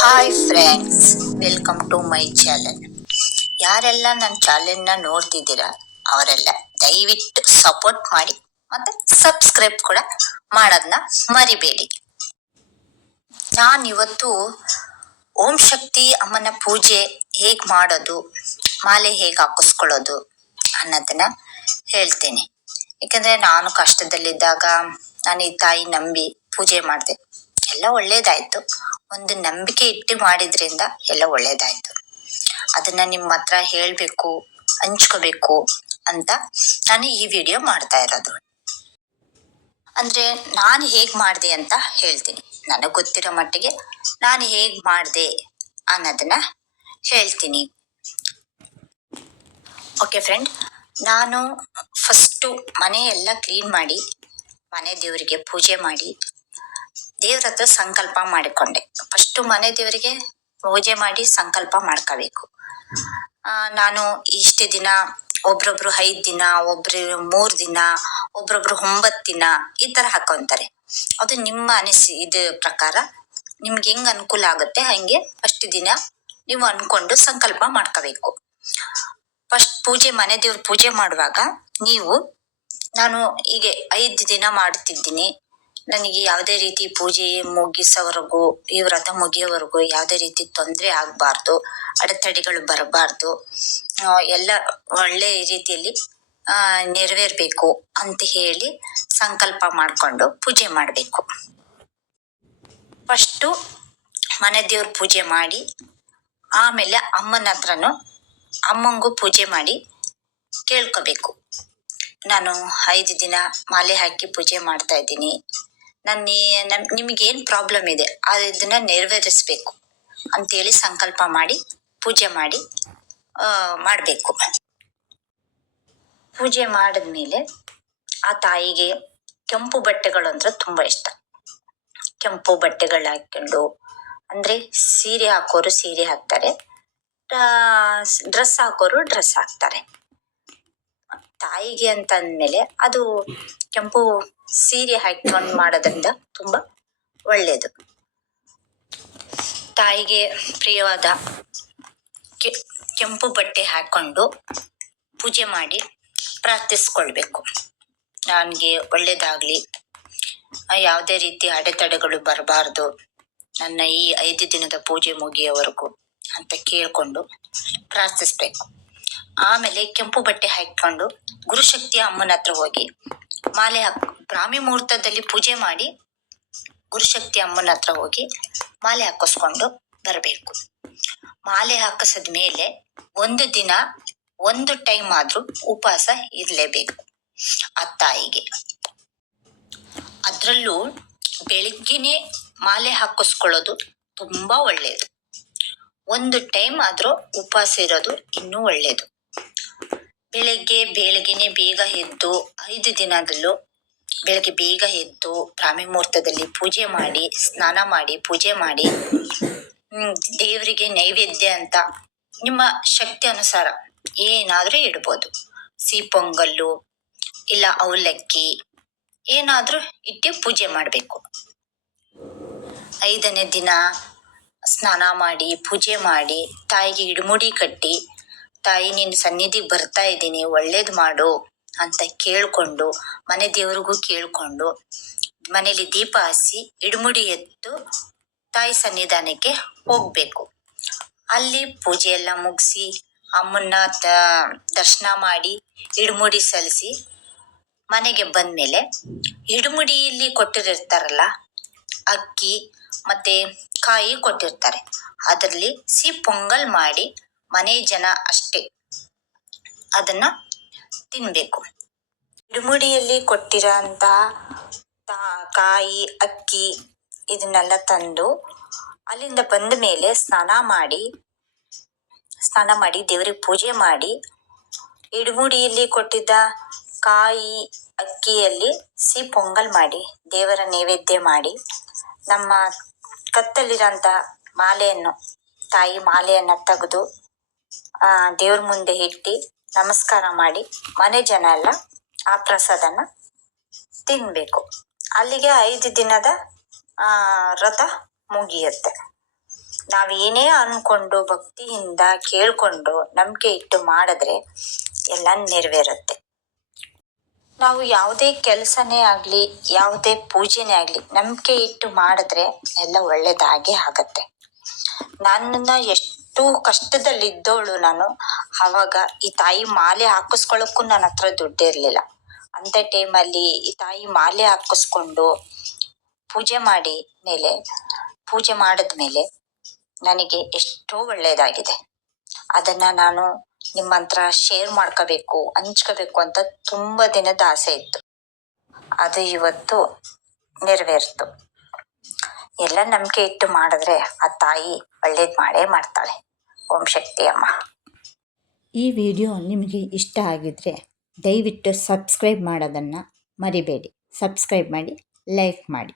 Hi friends, welcome to my channel. ಯಾರೆಲ್ಲ ನನ್ನ ಚಾನೆಲ್ನ ನೋಡ್ತಿದ್ದೀರಾ ಅವರೆಲ್ಲ ದಯವಿಟ್ಟು ಸಪೋರ್ಟ್ ಮಾಡಿ ಮತ್ತೆ ಸಬ್ಸ್ಕ್ರೈಬ್ ಕೂಡ ಮಾಡೋದನ್ನ ಮರಿಬೇಡಿ. ನಾನಿವತ್ತು ಓಂ ಶಕ್ತಿ ಅಮ್ಮನ ಪೂಜೆ ಹೇಗೆ ಮಾಡೋದು, ಮಾಲೆ ಹೇಗೆ ಹಾಕಿಸ್ಕೊಳ್ಳೋದು ಅನ್ನೋದನ್ನ ಹೇಳ್ತೇನೆ. ಯಾಕಂದ್ರೆ ನಾನು ಕಷ್ಟದಲ್ಲಿದ್ದಾಗ ನಾನು ಈ ತಾಯಿ ನಂಬಿ ಪೂಜೆ ಮಾಡಿದೆ, ಎಲ್ಲ ಒಳ್ಳೇದಾಯ್ತು. ಒಂದು ನಂಬಿಕೆ ಇಟ್ಟು ಮಾಡಿದ್ರಿಂದ ಎಲ್ಲ ಒಳ್ಳೇದಾಯ್ತು. ಅದನ್ನ ನಿಮ್ಮ ಹತ್ರ ಹೇಳ್ಬೇಕು, ಹಂಚ್ಕೋಬೇಕು ಅಂತ ನಾನು ಈ ವಿಡಿಯೋ ಮಾಡ್ತಾ ಇರೋದು. ಅಂದ್ರೆ ನಾನು ಹೇಗ್ ಮಾಡಿದೆ ಅಂತ ಹೇಳ್ತೀನಿ. ನನಗೆ ಗೊತ್ತಿರೋ ಮಟ್ಟಿಗೆ ನಾನು ಹೇಗ್ ಮಾಡಿದೆ ಅನ್ನೋದನ್ನ ಹೇಳ್ತೀನಿ. ಓಕೆ ಫ್ರೆಂಡ್, ನಾನು ಫಸ್ಟು ಮನೆ ಎಲ್ಲ ಕ್ಲೀನ್ ಮಾಡಿ, ಮನೆ ದೇವರಿಗೆ ಪೂಜೆ ಮಾಡಿ, ದೇವ್ರ ಹತ್ರ ಸಂಕಲ್ಪ ಮಾಡಿಕೊಂಡೆ. ಫಸ್ಟು ಮನೆ ದೇವರಿಗೆ ಪೂಜೆ ಮಾಡಿ ಸಂಕಲ್ಪ ಮಾಡ್ಕೋಬೇಕು. ನಾನು ಇಷ್ಟು ದಿನ, ಒಬ್ರೊಬ್ರು 5 ದಿನ, ಒಬ್ರು 3 ದಿನ, ಒಬ್ರೊಬ್ರು 9 ದಿನ ಈ ತರ ಹಾಕೊಂತಾರೆ. ಅದು ನಿಮ್ಮ ಇದ್ರ ಪ್ರಕಾರ ನಿಮ್ಗೆ ಹೆಂಗ್ ಅನುಕೂಲ ಆಗುತ್ತೆ ಹಂಗೆ ಅಷ್ಟು ದಿನ ನೀವು ಅನ್ಕೊಂಡು ಸಂಕಲ್ಪ ಮಾಡ್ಕೋಬೇಕು. ಫಸ್ಟ್ ಪೂಜೆ, ಮನೆ ದೇವ್ರ ಪೂಜೆ ಮಾಡುವಾಗ ನಾನು ಹೀಗೆ 5 ದಿನ ಮಾಡ್ತಿದ್ದೀನಿ, ನನಗೆ ಯಾವುದೇ ರೀತಿ ಪೂಜೆ ಮುಗಿಸೋವರೆಗೂ, ಈ ವ್ರತ ಮುಗಿಯೋವರೆಗೂ ಯಾವುದೇ ರೀತಿ ತೊಂದರೆ ಆಗ್ಬಾರ್ದು, ಅಡೆತಡೆಗಳು ಬರಬಾರ್ದು, ಎಲ್ಲ ಒಳ್ಳೆ ರೀತಿಯಲ್ಲಿ ನೆರವೇರ್ಬೇಕು ಅಂತ ಹೇಳಿ ಸಂಕಲ್ಪ ಮಾಡ್ಕೊಂಡು ಪೂಜೆ ಮಾಡಬೇಕು. ಫಸ್ಟು ಮನೆ ದೇವ್ರ ಪೂಜೆ ಮಾಡಿ, ಆಮೇಲೆ ಅಮ್ಮನ ಹತ್ರನು ಅಮ್ಮಂಗೂ ಪೂಜೆ ಮಾಡಿ ಕೇಳ್ಕೋಬೇಕು. ನಾನು 5 ದಿನ ಮಾಲೆ ಹಾಕಿ ಪೂಜೆ ಮಾಡ್ತಾ ಇದ್ದೀನಿ, ನಿಮಗೇನು ಪ್ರಾಬ್ಲಮ್ ಇದೆ ಅದನ್ನ ನೆರವೇರಿಸ್ಬೇಕು ಅಂತೇಳಿ ಸಂಕಲ್ಪ ಮಾಡಿ ಪೂಜೆ ಮಾಡಿ ಮಾಡಬೇಕು. ಪೂಜೆ ಮಾಡಿದ್ಮೇಲೆ ಆ ತಾಯಿಗೆ ಕೆಂಪು ಬಟ್ಟೆಗಳು ಅಂದ್ರೆ ತುಂಬಾ ಇಷ್ಟ. ಕೆಂಪು ಬಟ್ಟೆಗಳು ಹಾಕೊಂಡು, ಅಂದ್ರೆ ಸೀರೆ ಹಾಕೋರು ಸೀರೆ ಹಾಕ್ತಾರೆ, ಡ್ರೆಸ್ ಹಾಕೋರು ಡ್ರೆಸ್ ಹಾಕ್ತಾರೆ. ತಾಯಿಗೆ ಅಂತ ಅಂದ್ಮೇಲೆ ಅದು ಕೆಂಪು ಸೀರೆ ಹಾಕೊಂಡು ಮಾಡೋದ್ರಿಂದ ತುಂಬಾ ಒಳ್ಳೇದು. ತಾಯಿಗೆ ಪ್ರಿಯವಾದ ಕೆಂಪು ಬಟ್ಟೆ ಹಾಕೊಂಡು ಪೂಜೆ ಮಾಡಿ ಪ್ರಾರ್ಥಿಸ್ಕೊಳ್ಬೇಕು. ನನಗೆ ಒಳ್ಳೇದಾಗ್ಲಿ, ಯಾವುದೇ ರೀತಿ ಅಡೆತಡೆಗಳು ಬರಬಾರ್ದು, ನನ್ನ ಈ 5 ದಿನದ ಪೂಜೆ ಮುಗಿಯೋವರೆಗೂ ಅಂತ ಕೇಳ್ಕೊಂಡು ಪ್ರಾರ್ಥಿಸ್ಬೇಕು. ಆಮೇಲೆ ಕೆಂಪು ಬಟ್ಟೆ ಹಾಕೊಂಡು ಗುರುಶಕ್ತಿ ಅಮ್ಮನ ಹತ್ರ ಹೋಗಿ ಮಾಲೆ ಬ್ರಾಹ್ಮಿ ಮುಹೂರ್ತದಲ್ಲಿ ಪೂಜೆ ಮಾಡಿ ಗುರುಶಕ್ತಿ ಅಮ್ಮನ ಹತ್ರ ಹೋಗಿ ಮಾಲೆ ಹಾಕಿಸ್ಕೊಂಡು ಬರಬೇಕು. ಮಾಲೆ ಹಾಕಿಸಿದ್ಮೇಲೆ 1 ದಿನ 1 ಟೈಮ್ ಆದ್ರೂ ಉಪವಾಸ ಇರ್ಲೇಬೇಕು ಆ ತಾಯಿಗೆ. ಅದ್ರಲ್ಲೂ ಬೆಳಿಗ್ಗೆನೆ ಮಾಲೆ ಹಾಕಿಸ್ಕೊಳ್ಳೋದು ತುಂಬಾ ಒಳ್ಳೇದು. 1 ಟೈಮ್ ಆದ್ರೂ ಉಪವಾಸ ಇರೋದು ಇನ್ನೂ ಒಳ್ಳೇದು. ಬೆಳಗ್ಗೆನೆ ಬೇಗ ಎದ್ದು 5 ದಿನದಲ್ಲೂ ಬೆಳಗ್ಗೆ ಬೇಗ ಎದ್ದು ಬ್ರಾಹ್ಮಿ ಮುಹೂರ್ತದಲ್ಲಿ ಪೂಜೆ ಮಾಡಿ, ಸ್ನಾನ ಮಾಡಿ, ಪೂಜೆ ಮಾಡಿ, ದೇವರಿಗೆ ನೈವೇದ್ಯ ಅಂತ ನಿಮ್ಮ ಶಕ್ತಿ ಅನುಸಾರ ಏನಾದ್ರೂ ಇಡ್ಬೋದು. ಸಿಹಿ ಪೊಂಗಲ್ಲು ಇಲ್ಲ ಅವಲಕ್ಕಿ ಏನಾದ್ರೂ ಇಟ್ಟು ಪೂಜೆ ಮಾಡಬೇಕು. 5ನೇ ದಿನ ಸ್ನಾನ ಮಾಡಿ, ಪೂಜೆ ಮಾಡಿ, ತಾಯಿಗೆ ಇಡಮುಡಿ ಕಟ್ಟಿ, ತಾಯಿ ನಿನ್ನ ಸನ್ನಿಧಿಗೆ ಬರ್ತಾ ಇದ್ದೀನಿ, ಒಳ್ಳೇದು ಮಾಡು ಅಂತ ಕೇಳ್ಕೊಂಡು, ಮನೆ ದೇವ್ರಿಗೂ ಕೇಳ್ಕೊಂಡು, ಮನೇಲಿ ದೀಪ ಹಚ್ಚಿ ಇಡಮುಡಿ ಎತ್ತು ತಾಯಿ ಸನ್ನಿಧಾನಕ್ಕೆ ಹೋಗ್ಬೇಕು. ಅಲ್ಲಿ ಪೂಜೆ ಎಲ್ಲ ಮುಗಿಸಿ ಅಮ್ಮನ್ನ ದರ್ಶನ ಮಾಡಿ ಇಡಮುಡಿ ಸಲ್ಲಿಸಿ ಮನೆಗೆ ಬಂದ್ಮೇಲೆ, ಇಡಮುಡಿಯಲ್ಲಿ ಕೊಟ್ಟಿರ್ತಾರಲ್ಲ ಅಕ್ಕಿ ಮತ್ತೆ ಕಾಯಿ ಕೊಟ್ಟಿರ್ತಾರೆ, ಅದರಲ್ಲಿ ಸಿಹಿ ಪೊಂಗಲ್ ಮಾಡಿ ಮನೆ ಜನ ಅಷ್ಟೇ ಅದನ್ನ ತಿನ್ಬೇಕು. ಇಡಮುಡಿಯಲ್ಲಿ ಕೊಟ್ಟಿರೋಂತ ಕಾಯಿ, ಅಕ್ಕಿ ಇದನ್ನೆಲ್ಲ ತಂದು ಅಲ್ಲಿಂದ ಬಂದ ಮೇಲೆ ಸ್ನಾನ ಮಾಡಿ ದೇವರಿಗೆ ಪೂಜೆ ಮಾಡಿ, ಇಡಮುಡಿಯಲ್ಲಿ ಕೊಟ್ಟಿದ್ದ ಕಾಯಿ ಅಕ್ಕಿಯಲ್ಲಿ ಸಿಹಿ ಪೊಂಗಲ್ ಮಾಡಿ ದೇವರ ನೈವೇದ್ಯ ಮಾಡಿ, ನಮ್ಮ ಕತ್ತಲ್ಲಿರೋಂಥ ಮಾಲೆಯನ್ನು, ತಾಯಿ ಮಾಲೆಯನ್ನ ತೆಗೆದು ದೇವ್ರ ಮುಂದೆ ಇಟ್ಟು ನಮಸ್ಕಾರ ಮಾಡಿ ಮನೆ ಜನ ಎಲ್ಲ ಆ ಪ್ರಸಾದನ ತಿನ್ಬೇಕು. ಅಲ್ಲಿಗೆ 5 ದಿನದ ವ್ರತ ಮುಗಿಯುತ್ತೆ. ನಾವೇನೇ ಅನ್ಕೊಂಡು ಭಕ್ತಿಯಿಂದ ಕೇಳ್ಕೊಂಡು ನಂಬಿಕೆ ಇಟ್ಟು ಮಾಡಿದ್ರೆ ಎಲ್ಲ ನೆರವೇರುತ್ತೆ. ನಾವು ಯಾವುದೇ ಕೆಲಸನೇ ಆಗಲಿ, ಯಾವುದೇ ಪೂಜೆನೇ ಆಗಲಿ ನಂಬಿಕೆ ಇಟ್ಟು ಮಾಡಿದ್ರೆ ಎಲ್ಲ ಒಳ್ಳೇದಾಗೇ ಆಗತ್ತೆ. ನನ್ನನ್ನು ಎಷ್ಟು ಕಷ್ಟದಲ್ಲಿದ್ದವಳು ನಾನು, ಆವಾಗ ಈ ತಾಯಿ ಮಾಲೆ ಹಾಕಿಸ್ಕೊಳ್ಳೋಕ್ಕೂ ನನ್ನ ಹತ್ರ ದುಡ್ಡಿರಲಿಲ್ಲ. ಅಂಥ ಟೈಮಲ್ಲಿ ಈ ತಾಯಿ ಮಾಲೆ ಹಾಕಿಸ್ಕೊಂಡು ಪೂಜೆ ಮಾಡಿದ್ಮೇಲೆ ನನಗೆ ಎಷ್ಟೋ ಒಳ್ಳೆಯದಾಗಿದೆ. ಅದನ್ನು ನಾನು ನಿಮ್ಮ ಹತ್ರ ಶೇರ್ ಮಾಡ್ಕೋಬೇಕು, ಹಂಚ್ಕೋಬೇಕು ಅಂತ ತುಂಬ ದಿನದ ಆಸೆ ಇತ್ತು. ಅದು ಇವತ್ತು ನೆರವೇರಿತು. ಎಲ್ಲ ನಂಬಿಕೆ ಇಟ್ಟು ಮಾಡಿದ್ರೆ ಆ ತಾಯಿ ಒಳ್ಳೇದು ಮಾಡೇ ಮಾಡ್ತಾಳೆ. ಓಂ ಶಕ್ತಿ ಅಮ್ಮ. ಈ ವಿಡಿಯೋ ನಿಮಗೆ ಇಷ್ಟ ಆಗಿದ್ದರೆ ದಯವಿಟ್ಟು ಸಬ್ಸ್ಕ್ರೈಬ್ ಮಾಡೋದನ್ನು ಮರಿಬೇಡಿ. ಸಬ್ಸ್ಕ್ರೈಬ್ ಮಾಡಿ, ಲೈಕ್ ಮಾಡಿ.